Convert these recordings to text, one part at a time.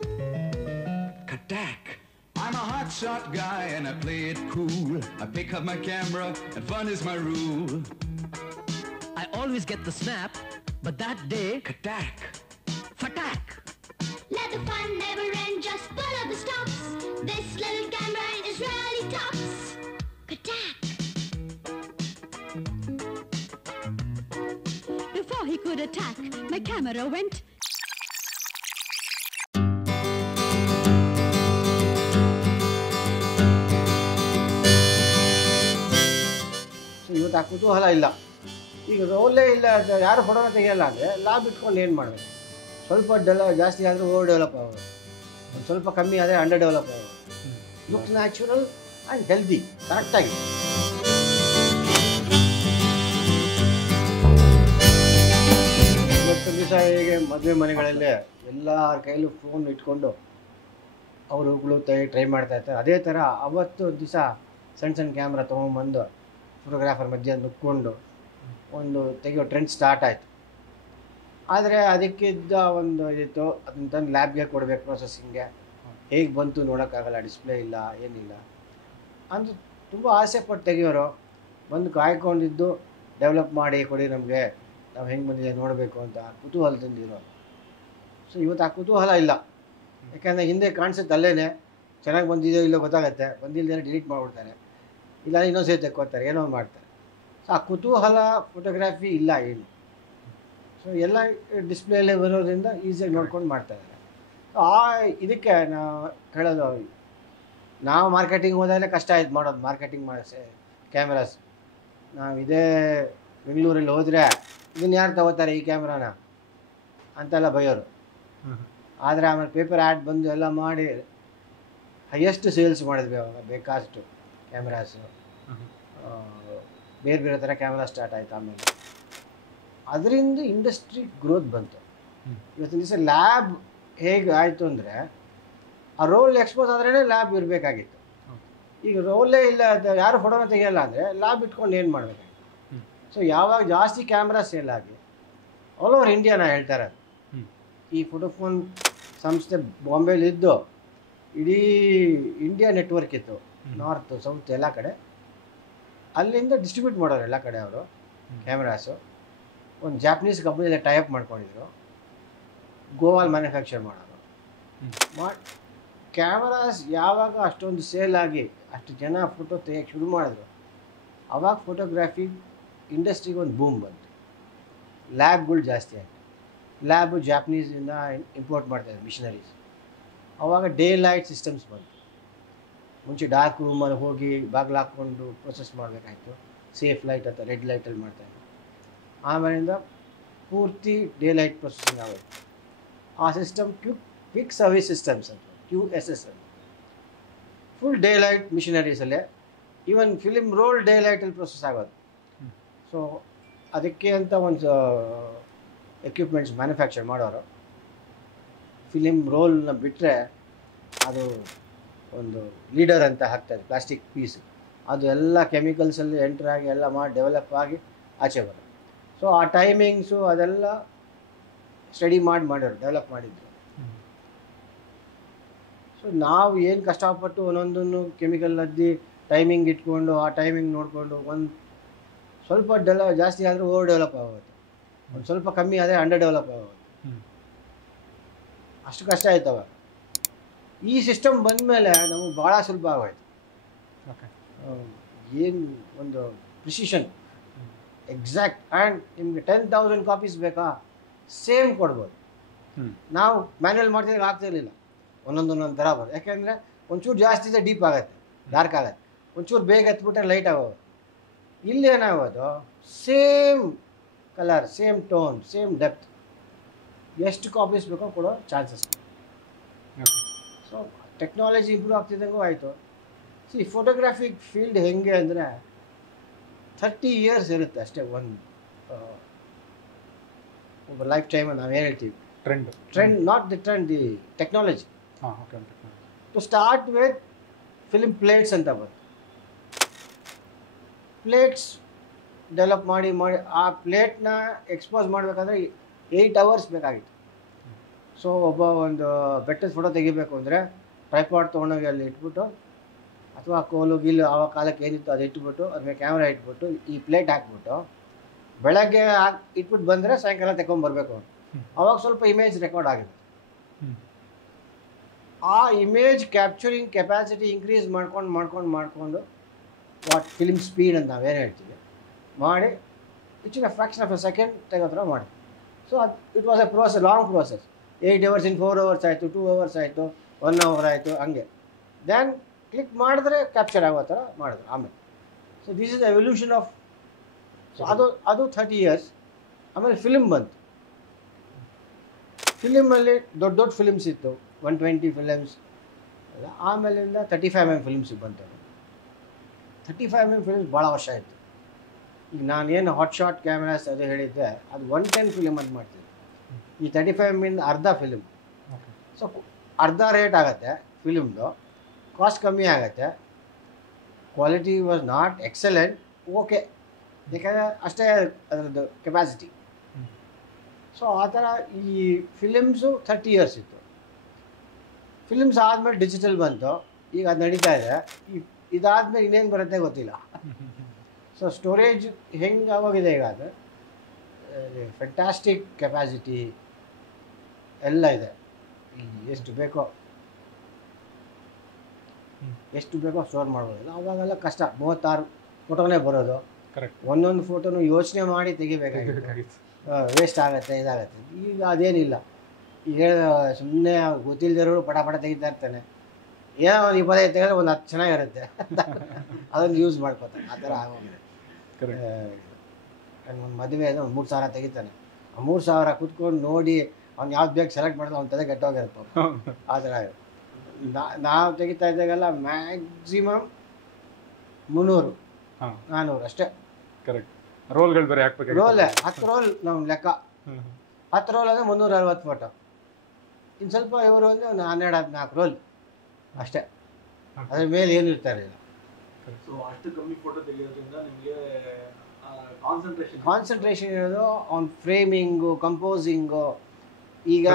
Kodak. I'm a hotshot guy and I play it cool. I pick up my camera and fun is my rule. I always get the snap, but that day, Kodak. fatak. Let the fun never end, just follow the stops. This little camera is really tops. Kodak. Before he could attack, my camera went. ಇವತ್ತು ಆ ಕುತೂಹಲ ಇಲ್ಲ. ಈಗ ರೋಲೇ ಇಲ್ಲ, ಯಾರು ಫೋಟೋನ ತೆಗಿಯಲ್ಲ ಅಂದರೆ ಲಾಭ ಇಟ್ಕೊಂಡು ಏನು ಮಾಡಬೇಕು? ಸ್ವಲ್ಪ ಜಾಸ್ತಿ ಆದರೆ ಓವರ್ ಡೆವಲಪ್ ಆಗೋದು, ಒಂದು ಸ್ವಲ್ಪ ಕಮ್ಮಿ ಆದರೆ ಅಂಡರ್ ಡೆವಲಪ್ ಆಗೋದು. ಲುಕ್ಸ್ ನ್ಯಾಚುರಲ್ ಆ್ಯಂಡ್ ಹೆಲ್ದಿ, ಕರೆಕ್ಟಾಗಿ. ಇವತ್ತು ದಿವಸ ಹೇಗೆ ಮದುವೆ ಮನೆಗಳಲ್ಲೇ ಎಲ್ಲರ ಕೈಲೂ ಫೋನ್ ಇಟ್ಕೊಂಡು ಅವರುಗಳು ಟ್ರೈ ಮಾಡ್ತಾ ಇರ್ತಾರೆ, ಅದೇ ಥರ ಅವತ್ತು ದಿವಸ ಸಣ್ಣ ಸಣ್ಣ ಕ್ಯಾಮ್ರಾ ತೊಗೊಂಬಂದು ಫೋಟೋಗ್ರಾಫರ್ ಮಧ್ಯೆ ನುಕ್ಕೊಂಡು ಒಂದು ತೆಗೆಯೋ ಟ್ರೆಂಡ್ ಸ್ಟಾರ್ಟ್ ಆಯಿತು. ಆದರೆ ಅದಕ್ಕಿದ್ದ ಒಂದು ಇತ್ತು, ಅದನ್ನ ತಂದು ಲ್ಯಾಬ್ಗೆ ಕೊಡಬೇಕು ಪ್ರೊಸೆಸಿಂಗ್ಗೆ. ಹೇಗೆ ಬಂತು ನೋಡೋಕ್ಕಾಗಲ್ಲ, ಡಿಸ್ಪ್ಲೇ ಇಲ್ಲ, ಏನಿಲ್ಲ ಅಂತ ತುಂಬ ಆಸೆ ಪಟ್ಟು ತೆಗಿಯೋರು ಬಂದು ಕಾಯ್ಕೊಂಡಿದ್ದು ಡೆವಲಪ್ ಮಾಡಿ ಕೊಡಿ ನಮಗೆ, ನಾವು ಹೆಂಗೆ ಬಂದಿದೆ ನೋಡಬೇಕು ಅಂತ ಕುತೂಹಲದಿಂದಿರೋರು. ಸೊ ಇವತ್ತು ಆ ಕುತೂಹಲ ಇಲ್ಲ, ಯಾಕೆಂದರೆ ಹಿಂದೆ ಕಾಣಿಸುತ್ತೆ ಅಲ್ಲೇ ಚೆನ್ನಾಗಿ ಬಂದಿದೆಯೋ ಇಲ್ಲೋ ಗೊತ್ತಾಗುತ್ತೆ, ಬಂದಿಲ್ಲದೇ ಡಿಲೀಟ್ ಮಾಡಿಬಿಡ್ತಾರೆ, ಇಲ್ಲ ಇನ್ನೊಂದು ಸೇರಿ ತೆಕ್ಕೋತಾರೆ, ಏನೋ ಮಾಡ್ತಾರೆ. ಸೊ ಆ ಕುತೂಹಲ ಫೋಟೋಗ್ರಾಫಿ ಇಲ್ಲ ಏನು. ಸೊ ಎಲ್ಲ ಡಿಸ್ಪ್ಲೇಯಲ್ಲೇ ಬರೋದ್ರಿಂದ ಈಸಿಯಾಗಿ ನೋಡ್ಕೊಂಡು ಮಾಡ್ತಾಯಿದ್ದಾರೆ. ಇದಕ್ಕೆ ನಾವು ಹೇಳೋದು, ನಾವು ಮಾರ್ಕೆಟಿಂಗ್ ಹೋದಾಗಲೇ ಕಷ್ಟ ಆಯ್ತು ಮಾಡೋದು, ಮಾರ್ಕೆಟಿಂಗ್ ಮಾಡಿಸೆ ಕ್ಯಾಮ್ರಾಸ್. ನಾವು ಇದೇ ಬೆಂಗಳೂರಲ್ಲಿ ಹೋದರೆ ಇದನ್ನು ಯಾರು ತಗೋತಾರೆ ಈ ಕ್ಯಾಮ್ರಾನ ಅಂತೆಲ್ಲ ಬೈಯೋರು. ಆದರೆ ಆಮೇಲೆ ಪೇಪರ್ ಆ್ಯಡ್ ಬಂದು ಎಲ್ಲ ಮಾಡಿ ಹೈಯೆಸ್ಟ್ ಸೇಲ್ಸ್ ಮಾಡಿದ್ವಿ ಅವಾಗ. ಬೇಕಾದಷ್ಟು ಕ್ಯಾಮ್ರಾಸು, ಬೇರೆ ಬೇರೆ ಥರ ಕ್ಯಾಮ್ರಾ ಸ್ಟಾರ್ಟ್ ಆಯಿತು. ಆಮೇಲೆ ಅದರಿಂದ ಇಂಡಸ್ಟ್ರಿ ಗ್ರೋತ್ ಬಂತು. ಇವತ್ತಿನ ದಿವಸ ಲ್ಯಾಬ್ ಹೇಗೆ ಆಯಿತು ಅಂದರೆ, ಆ ರೋಲ್ ಎಕ್ಸ್ಪೋಸ್ ಆದ್ರೇ ಲ್ಯಾಬ್ ಇರಬೇಕಾಗಿತ್ತು. ಈಗ ರೋಲೇ ಇಲ್ಲ, ಯಾರು ಫೋಟೋನ ತೆಗಿಯಲ್ಲ ಅಂದರೆ ಲ್ಯಾಬ್ ಇಟ್ಕೊಂಡು ಏನು ಮಾಡಬೇಕಾಗಿತ್ತು. ಸೊ ಯಾವಾಗ ಜಾಸ್ತಿ ಕ್ಯಾಮ್ರಾ ಸೇಲ್ ಆಗಿ ಆಲ್ ಓವರ್ ಇಂಡಿಯಾ ನಾ ಹೇಳ್ತಾರೆ, ಈ ಫೋಟೋಫೋನ್ ಸಂಸ್ಥೆ ಬಾಂಬೆಲಿದ್ದು ಇಡೀ ಇಂಡಿಯಾ ನೆಟ್ವರ್ಕ್ ಇತ್ತು, ನಾರ್ತ್ ಸೌತ್ ಎಲ್ಲ ಕಡೆ. ಅಲ್ಲಿಂದ ಡಿಸ್ಟ್ರಿಬ್ಯೂಟ್ ಮಾಡೋರು ಎಲ್ಲ ಕಡೆ ಅವರು ಕ್ಯಾಮ್ರಾಸು. ಒಂದು ಜಾಪನೀಸ್ ಕಂಪ್ನಿಯಿಂದ ಟೈಅಪ್ ಮಾಡ್ಕೊಂಡಿದ್ರು, ಗೋವಾಲ್ ಮ್ಯಾನುಫ್ಯಾಕ್ಚರ್ ಮಾಡೋರು. ಕ್ಯಾಮ್ರಾಸ್ ಯಾವಾಗ ಅಷ್ಟೊಂದು ಸೇಲ್ ಆಗಿ ಅಷ್ಟು ಜನ ಫೋಟೋ ತೆಗಿಯೋಕ್ಕೆ ಶುರು ಮಾಡಿದ್ರು, ಆವಾಗ ಫೋಟೋಗ್ರಾಫಿ ಇಂಡಸ್ಟ್ರಿಗೆ ಒಂದು ಬೂಮ್ ಬಂತು. ಲ್ಯಾಬ್ಗಳು ಜಾಸ್ತಿ ಆಯಿತು. ಲ್ಯಾಬು ಜಾಪನೀಸಿಂದ ಇಂಪೋರ್ಟ್ ಮಾಡ್ತಾಯಿದ್ರು ಮಿಷನರೀಸ್. ಆವಾಗ ಡೇ ಲೈಟ್ ಸಿಸ್ಟಮ್ಸ್ ಬಂತು. ಮುಂಚೆ ಡಾರ್ಕ್ ರೂಮಲ್ಲಿ ಹೋಗಿ ಬಾಗಿಲು ಹಾಕ್ಕೊಂಡು ಪ್ರೊಸೆಸ್ ಮಾಡಬೇಕಾಯ್ತು, ಸೇಫ್ ಲೈಟ್ ಅಥವಾ ರೆಡ್ ಲೈಟಲ್ಲಿ ಮಾಡ್ತಾಯಿದ್ರು. ಆಮೇಲಿಂದ ಪೂರ್ತಿ ಡೇ ಲೈಟ್ ಪ್ರೊಸೆಸಿಂಗ್ ಆಗೋಯ್ತು. ಆ ಸಿಸ್ಟಮ್ ಕ್ವಿಕ್ ಸರ್ವಿಸ್ ಸಿಸ್ಟಮ್ಸ್ ಅಂತ, QSS ಅಂತ. ಫುಲ್ ಡೇ ಲೈಟ್ ಮಿಷನರೀಸಲ್ಲೇ, ಈವನ್ ಫಿಲಿಮ್ ರೋಲ್ ಡೇ ಲೈಟಲ್ಲಿ ಪ್ರೊಸೆಸ್ ಆಗೋದು. ಸೊ ಅದಕ್ಕೆ ಅಂತ ಒಂದು ಎಕ್ವಿಪ್ಮೆಂಟ್ಸ್ ಮ್ಯಾನುಫ್ಯಾಕ್ಚರ್ ಮಾಡೋರು. ಫಿಲಿಮ್ ರೋಲ್ನ ಬಿಟ್ಟರೆ ಅದು ಒಂದು ಲೀಡರ್ ಅಂತ ಹಾಕ್ತಾರೆ, ಪ್ಲಾಸ್ಟಿಕ್ ಪೀಸ್, ಅದು ಎಲ್ಲ ಕೆಮಿಕಲ್ಸಲ್ಲಿ ಎಂಟ್ರಾಗಿ ಎಲ್ಲ ಮಾಡಿ ಡೆವಲಪ್ ಆಗಿ ಆಚೆ ಬರೋದು. ಸೊ ಆ ಟೈಮಿಂಗ್ಸು ಅದೆಲ್ಲ ಸ್ಟಡಿ ಮಾಡಿರೋರು, ಡೆವಲಪ್ ಮಾಡಿದ್ರು. ಸೊ ನಾವು ಏನು ಕಷ್ಟಪಟ್ಟು ಒಂದೊಂದನ್ನು ಕೆಮಿಕಲ್ ಅದ್ದಿ ಟೈಮಿಂಗ್ ಇಟ್ಕೊಂಡು ಆ ಟೈಮಿಂಗ್ ನೋಡಿಕೊಂಡು ಒಂದು ಸ್ವಲ್ಪ ಜಾಸ್ತಿ ಆದರೆ ಓವರ್ ಡೆವಲಪ್ ಆಗುತ್ತೆ, ಒಂದು ಸ್ವಲ್ಪ ಕಮ್ಮಿ ಆದರೆ ಅಂಡರ್ ಡೆವಲಪ್ ಆಗುತ್ತೆ. ಅಷ್ಟು ಕಷ್ಟ ಆಯ್ತವ. ಈ ಸಿಸ್ಟಮ್ ಬಂದಮೇಲೆ ನಮಗೆ ಭಾಳ ಸುಲಭ ಆಗೋಯ್ತು. ಏನು ಒಂದು ಪ್ರಿಸಿಷನ್, ಎಕ್ಸಾಕ್ಟ್. ಆ್ಯಂಡ್ ನಿಮಗೆ 10,000 ಕಾಪೀಸ್ ಬೇಕಾ, ಸೇಮ್ ಕೊಡ್ಬೋದು. ನಾವು ಮ್ಯಾನ್ಯಲ್ ಮಾಡ್ತಿದ್ರೆ ಆಗ್ತಿರಲಿಲ್ಲ, ಒಂದೊಂದೊಂದೊಂದು ಥರ ಬರೋದು. ಯಾಕೆಂದರೆ ಒಂಚೂರು ಜಾಸ್ತಿ ಇದೆ ಡೀಪ್ ಆಗುತ್ತೆ, ಡಾರ್ಕ್ ಆಗುತ್ತೆ, ಒಂಚೂರು ಬೇಗ ಎತ್ಬಿಟ್ರೆ ಲೈಟ್ ಆಗೋದು. ಇಲ್ಲಿ ಏನಾಗೋದು, same colour, same tone, same depth, ಎಷ್ಟು ಕಾಪೀಸ್ ಬೇಕೋ ಕೊಡೋ ಚಾನ್ಸಸ್. ಸೊ ಟೆಕ್ನಾಲಜಿ ಇಂಪ್ರೂವ್ ಆಗ್ತಿದ್ದಂಗೂ ಆಯಿತು. ಸಿ ಫೋಟೋಗ್ರಾಫಿಕ್ ಫೀಲ್ಡ್ ಹೆಂಗೆ ಅಂದರೆ 30 years ಇರುತ್ತೆ ಅಷ್ಟೇ. ಒಂದು ಲೈಫ್ ಟೈಮ್ ನಾವು ಏನು ಹೇಳ್ತೀವಿ, trend not the trend, the technology. To start with film plates ಅಂತ ಬಂತು. ಪ್ಲೇಟ್ಸ್ ಡೆವಲಪ್ ಮಾಡಿ ಆ ಪ್ಲೇಟ್ನ ಎಕ್ಸ್ಪೋಸ್ ಮಾಡಬೇಕಂದ್ರೆ 8 hours ಬೇಕಾಗಿತ್ತು. ಸೊ ಒಬ್ಬ ಒಂದು ಬೆಟ್ಟದ ಫೋಟೋ ತೆಗಿಬೇಕು ಅಂದರೆ ಟ್ರೈಪಾಡ್ ತೊಗೊಂಡೋಗಿ ಅಲ್ಲಿ ಇಟ್ಬಿಟ್ಟು ಅಥವಾ ಕೋಲು ಗೀಲು ಆವಾಗ ಕಾಲಕ್ಕೆ ಏನಿತ್ತು ಅದು ಇಟ್ಬಿಟ್ಟು ಅದ್ರ ಕ್ಯಾಮ್ರಾ ಇಟ್ಬಿಟ್ಟು ಈ ಪ್ಲೇಟ್ ಹಾಕ್ಬಿಟ್ಟು ಬೆಳಗ್ಗೆ ಇಟ್ಬಿಟ್ಟು ಬಂದರೆ ಸಾಯಂಕಾಲ ತಗೊಂಡ್ಬರ್ಬೇಕು ಅವಾಗ ಸ್ವಲ್ಪ ಇಮೇಜ್ ರೆಕಾರ್ಡ್ ಆಗುತ್ತೆ. ಆ ಇಮೇಜ್ ಕ್ಯಾಪ್ಚರಿಂಗ್ ಕೆಪಾಸಿಟಿ ಇನ್ಕ್ರೀಸ್ ಮಾಡ್ಕೊಂಡು ವಾಟ್ ಫಿಲ್ಮ್ ಸ್ಪೀಡ್ ಅಂತ ನಾವೇನು ಹೇಳ್ತೀವಿ ಮಾಡಿ ಇನ್ ಅ ಫ್ರಾಕ್ಷನ್ ಆಫ್ ಎ ಸೆಕೆಂಡ್ ತೆಗೋ ಥರ ಮಾಡಿ. ಸೊ ಅದು it was A process, long process. 8 hours in 4 hours ಆಯಿತು, 2 hours ಆಯಿತು, 1 hour ಆಯಿತು, ಹಂಗೆ ದೆನ್ ಕ್ಲಿಕ್ ಮಾಡಿದ್ರೆ ಕ್ಯಾಪ್ಚರ್ ಆಗೋ ಥರ ಮಾಡಿದ್ರು ಆಮೇಲೆ. So this is evolution of. So ಅದು 30 years. ಆಮೇಲೆ ಫಿಲ್ಮ್ ಬಂತು. ಫಿಲಿಮಲ್ಲಿ ದೊಡ್ಡ ದೊಡ್ಡ ಫಿಲಿಮ್ಸ್ ಇತ್ತು, 120 ಫಿಲಮ್ಸ್ ಎಲ್ಲ. ಆಮೇಲಿಂದ 35mm ಫಿಲ್ಮ್ಸಿಗೆ ಬಂತು. 35mm ಫಿಲ್ಮ್ಸ್ ಭಾಳ ವರ್ಷ ಆಯಿತು. ಈಗ ನಾನೇನು ಹಾಟ್ಶಾಟ್ ಕ್ಯಾಮ್ರಾಸ್ ಅದು ಹೇಳಿದ್ದೆ ಅದು 110 ಫಿಲಿಮ್ ಅಂತ ಮಾಡ್ತೀನಿ. ಈ 35mm ಅರ್ಧ ಫಿಲಿಮ್. ಸೊ ಅರ್ಧ ರೇಟ್ ಆಗುತ್ತೆ ಫಿಲಿಮ್ದು, ಕಾಸ್ಟ್ ಕಮ್ಮಿ ಆಗುತ್ತೆ, quality was not excellent, okay, ಯಾಕಂದರೆ ಅಷ್ಟೇ ಅದರದ್ದು ಕೆಪಾಸಿಟಿ. ಸೊ ಆ ಥರ ಈ ಫಿಲಿಮ್ಸು 30 years ಇತ್ತು. ಫಿಲಿಮ್ಸ್ ಆದಮೇಲೆ ಡಿಜಿಟಲ್ ಬಂತು, ಈಗ ಅದು ನಡೀತಾ ಇದೆ. ಇದಾದಮೇಲೆ ಇನ್ನೇನು ಬರುತ್ತೆ ಗೊತ್ತಿಲ್ಲ. ಸೊ ಸ್ಟೋರೇಜ್ ಹೆಂಗೆ ಆಗೋಗಿದೆ ಈಗ, ಅದು ಫ್ಯಾಂಟಾಸ್ಟಿಕ್ ಕೆಪಾಸಿಟಿ ಎಲ್ಲ ಇದೆ. ಎಷ್ಟು ಬೇಕೋ ಸ್ಟೋರ್ ಮಾಡ್ಬೋದಿಲ್ಲ. ಅವಾಗೆಲ್ಲ ಕಷ್ಟ, 36 ಫೋಟೋನೇ ಬರೋದು. ಒಂದೊಂದು ಫೋಟೋನು ಯೋಚನೆ ಮಾಡಿ ತೆಗಿಬೇಕಾಗಿತ್ತು, ವೇಸ್ಟ್ ಆಗುತ್ತೆ, ಇದಾಗುತ್ತೆ. ಈಗ ಅದೇನಿಲ್ಲ, ಈಗ ಸುಮ್ಮನೆ ಗೊತ್ತಿಲ್ಲದಿರೋರು ಪಟ ತೆಗಿತಾ ಇರ್ತಾನೆ. ಏನೋ ಒಂದು 25 ತೆಗೆದ್ರೆ ಒಂದು 10 ಚೆನ್ನಾಗಿರುತ್ತೆ, ಅದನ್ನು ಯೂಸ್ ಮಾಡ್ಕೋತಾನೆ. ಆ ಥರ ಆಗೋಗಿದೆ. ಒಂದು ಮದುವೆ ಅದು 3,000 ತೆಗಿತಾನೆ. ಆ 3,000 ಕೂತ್ಕೊಂಡು ನೋಡಿ ಅವ್ನು ಯಾವ್ದು ಬೇಕು ಸೆಲೆಕ್ಟ್ ಮಾಡಿದ್ರೆ ಅವ್ನ ತಲೆ ಕೆಟ್ಟೋಗಿರುತ್ತೆ. ಆ ಥರ ನಾವು ತೆಗಿತಾ ಇದ್ದಾಗೆಲ್ಲ ಮ್ಯಾಕ್ಸಿಮಮ್ 300-400 ಅಷ್ಟೇ. ರೋಲ್ಗಳು ಬೇರೆ ಹಾಕ್ಬೇಕು. ರೋಲ್ 10 ರೋಲ್ ನಮ್ಮ ಲೆಕ್ಕ. 10 ರೋಲ್ ಅಂದರೆ 360 ಫೋಟೋ. ಇನ್ನು ಸ್ವಲ್ಪ ಇವರು ಅಂದರೆ ಒಂದು 12-14 ರೋಲ್ ಅಷ್ಟೇ. ಅದ್ರ ಮೇಲೆ ಏನು ಇರ್ತಾ ಇರಲಿಲ್ಲ. ಸೊ ಅಷ್ಟು ಕಮ್ಮಿ ಫೋಟೋ ತೆಗೆಯೋದ್ರಿಂದ ನಿಮಗೆ ಕಾನ್ಸಂಟ್ರೇಷನ್ ಇರೋದು ಅವ್ನ ಫ್ರೇಮಿಂಗು, ಕಂಪೋಸಿಂಗು. ಈಗ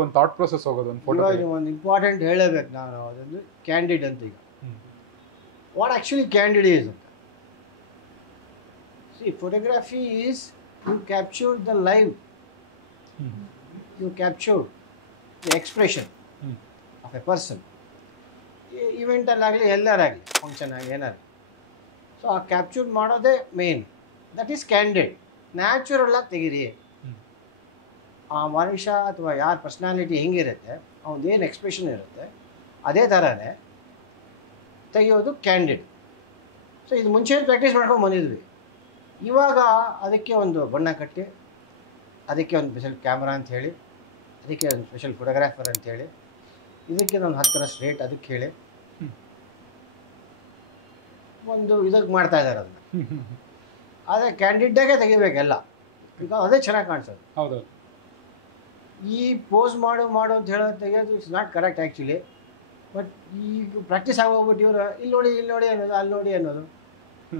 ಒಂದು ಥಾಟ್ ಪ್ರೊಸೆಸ್ ಹೋಗೋದು ಒಂದು ಇಂಪಾರ್ಟೆಂಟ್ ಹೇಳಬೇಕು ನಾನು, ಅದೊಂದು ಕ್ಯಾಂಡಿಡ್ ಅಂತ. ಈಗ ವಾಟ್ ಆ್ಯಕ್ಚುಲಿ ಕ್ಯಾಂಡಿಡ್ ಈಸ್ ಅಂತ. See photography is you capture the live, you capture the expression of a person. ಇವೆಂಟಲ್ಲಾಗಲಿ ಎಲ್ಲರಾಗಲಿ ಫಂಕ್ಷನ್ ಆಗಿ ಏನಾರು. ಸೊ ಆ ಕ್ಯಾಪ್ಚರ್ ಮಾಡೋದೇ ಮೇನ್. That is candid. ನ್ಯಾಚುರಲ್ಲಾಗಿ ತೆಗೀರಿ. ಆ ಮನುಷ್ಯ ಅಥವಾ ಯಾರ ಪರ್ಸ್ನಾಲಿಟಿ ಹೆಂಗಿರುತ್ತೆ, ಅವನದೇನು ಎಕ್ಸ್ಪ್ರೆಷನ್ ಇರುತ್ತೆ ಅದೇ ಥರನೇ ತೆಗೆಯೋದು ಕ್ಯಾಂಡಿಡ್. ಸೊ ಇದು ಮುಂಚೆ ಪ್ರಾಕ್ಟೀಸ್ ಮಾಡ್ಕೊಂಡು ಬಂದಿದ್ವಿ. ಇವಾಗ ಅದಕ್ಕೆ ಒಂದು ಬಣ್ಣ ಕಟ್ಟಿ, ಅದಕ್ಕೆ ಒಂದು ಸ್ಪೆಷಲ್ ಕ್ಯಾಮ್ರಾ ಅಂತ ಹೇಳಿ, ಅದಕ್ಕೆ ಒಂದು ಸ್ಪೆಷಲ್ ಫೋಟೋಗ್ರಾಫರ್ ಅಂತೇಳಿ, ಇದಕ್ಕೆ ಒಂದು 10 ರೇಟ್ ಅದಕ್ಕೆ ಹೇಳಿ ಒಂದು ಇದಕ್ಕೆ ಮಾಡ್ತಾ ಇದ್ದಾರೆ ಅದನ್ನ. ಆದರೆ ಕ್ಯಾಂಡಿಡಾಗೆ ತೆಗಿಬೇಕೆಲ್ಲ, ಈಗ ಅದೇ ಚೆನ್ನಾಗಿ ಕಾಣಿಸೋದು. ಹೌದು. ಈ ಪೋಸ್ ಮಾಡು ಅಂತ ಹೇಳೋದು ತೆಗೆಯೋದು it's not correct actually. But ಈಗ ಪ್ರಾಕ್ಟೀಸ್ ಆಗೋಗ್ಬಿಟ್ಟು ಇವರು ಇಲ್ಲಿ ನೋಡಿ ಅನ್ನೋದು, ಅಲ್ಲಿ ನೋಡಿ ಅನ್ನೋದು,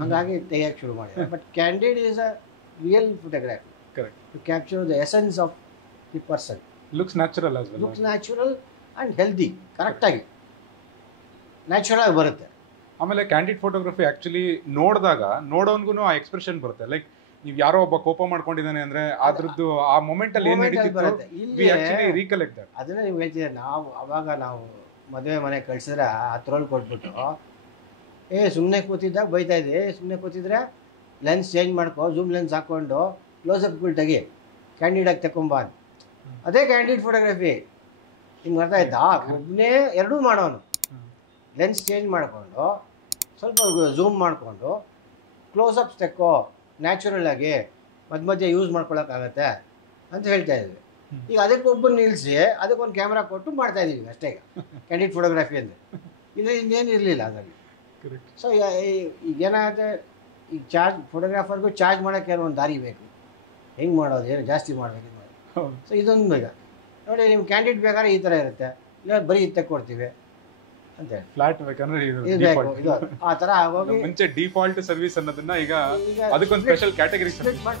ಹಾಗಾಗಿ ತೆಗಿಯೋಕ್ಕೆ ಶುರು ಮಾಡಿದ್ದಾರೆ. But candid is a real photography. Correct. To capture the essence of the person. Looks natural as well. Looks natural and healthy. ಕರೆಕ್ಟಾಗಿ ನ್ಯಾಚುರಲ್ ಆಗಿ ಬರುತ್ತೆ. ಆಮೇಲೆ ಕ್ಯಾಂಡಿಡ್ ಫೋಟೋಗ್ರಫಿ ಆ್ಯಕ್ಚುಲಿ ನೋಡೋನ್ಗೂ ಆ ಎಕ್ಸ್ಪ್ರೆಷನ್ ಬರುತ್ತೆ. ಲೈಕ್ ನೀವು ಯಾರೋ ಒಬ್ಬ ಕೋಪ ಮಾಡ್ಕೊಂಡಿದ್ದಾನೆ ಅಂದರೆ ಅದ್ರದ್ದು ಆ ಮೊಮೆಂಟಲ್ಲಿ ಏನು ನಡೀತಿತ್ತು ರೀಕಲೆಕ್ಟ್ ದಟ್. ಅದನ್ನೇ ನೀವು ಹೇಳ್ತಿದ್ದೀರಿ. ನಾವು ಮದುವೆ ಮನೆ ಕಳಿಸಿದ್ರೆ 10 ರೋಲ್ ಕೊಟ್ಬಿಟ್ಟು ಸುಮ್ಮನೆ ಕೂತಿದ್ದಾಗ ಬೈತಾ ಇದ್ದೆ, ಸುಮ್ಮನೆ ಕೂತಿದ್ರೆ ಲೆನ್ಸ್ ಚೇಂಜ್ ಮಾಡ್ಕೊ, ಝೂಮ್ ಲೆನ್ಸ್ ಹಾಕ್ಕೊಂಡು ಕ್ಲೋಸಪ್ಗಳು ತೆಗಿ, ಕ್ಯಾಂಡಿಡಾಗಿ ತಗೊಂಬ. ಅದೇ ಕ್ಯಾಂಡಿಡ್ ಫೋಟೋಗ್ರಫಿ. ನಿಮ್ಗೆ ಅರ್ಥ ಆಯ್ತಾ? ಒಬ್ಬನೇ ಎರಡೂ ಮಾಡೋನು. ಲೆನ್ಸ್ ಚೇಂಜ್ ಮಾಡಿಕೊಂಡು ಸ್ವಲ್ಪ ಝೂಮ್ ಮಾಡಿಕೊಂಡು ಕ್ಲೋಸಪ್ಸ್ ತೆಕ್ಕೋ ನ್ಯಾಚುರಲ್ ಆಗಿ, ಮಧ್ಯೆ ಯೂಸ್ ಮಾಡ್ಕೊಳಕ್ಕಾಗತ್ತೆ ಅಂತ ಹೇಳ್ತಾ ಇದ್ವಿ. ಈಗ ಅದಕ್ಕೆ ಒಬ್ಬರು ನಿಲ್ಲಿಸಿ ಅದಕ್ಕೊಂದು ಕ್ಯಾಮ್ರಾ ಕೊಟ್ಟು ಮಾಡ್ತಾ ಇದ್ದೀವಿ ಅಷ್ಟೇ ಕ್ಯಾಂಡಿಡ್ ಫೋಟೋಗ್ರಫಿ ಅಂದರೆ. ಇದು ಇನ್ನೇನು ಇರಲಿಲ್ಲ ಅದರಲ್ಲಿ. ಸೊ ಈಗ ಏನಾಗುತ್ತೆ, ಈಗ ಫೋಟೋಗ್ರಾಫರ್ಗೂ ಚಾರ್ಜ್ ಮಾಡೋಕ್ಕೆ ಏನೋ ಒಂದು ದಾರಿ ಬೇಕು. ಹೆಂಗೆ ಮಾಡೋದು, ಏನು ಜಾಸ್ತಿ ಮಾಡಬೇಕು. ಸೊ ಇದೊಂದು ಬೇಗ ನೋಡಿ, ನಿಮ್ಮ ಕ್ಯಾಂಡಿಡ್ ಬೇಕಾದ್ರೆ ಈ ಥರ ಇರುತ್ತೆ, ಇಲ್ಲ ಬರೀ ಇದು ತೆಕ್ಕೊಡ್ತೀವಿ ಅಂತ ಹೇಳಿ. ಫ್ಲಾಟ್ ಬೇಕಂದ್ರೆ ಇದು ಆ ಥರ ಆಗೋಗಿ ಮುಂಚೆ ಡಿಫಾಲ್ಟ್ ಸರ್ವಿಸ್ ಅನ್ನೋದನ್ನ ಈಗ ಅದಕ್ಕೊಂದು ಸ್ಪೆಷಲ್ ಕ್ಯಾಟಗರೈಸ್ ಮಾಡಿ.